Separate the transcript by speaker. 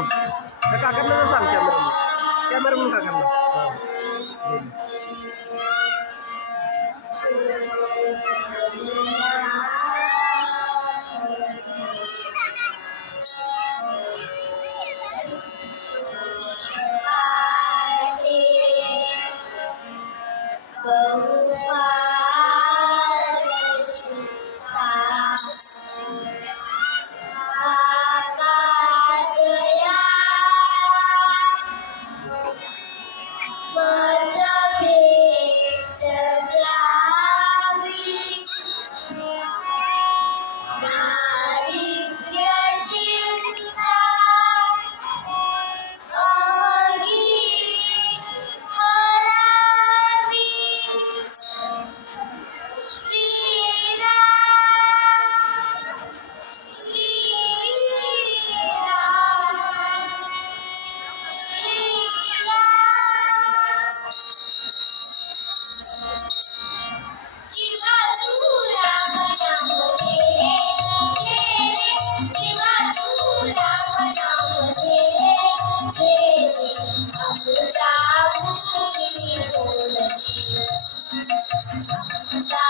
Speaker 1: አሁን በቃ ቀነሰ። አልጨምርም ጨምርም ከቀነ
Speaker 2: Thank Gracias.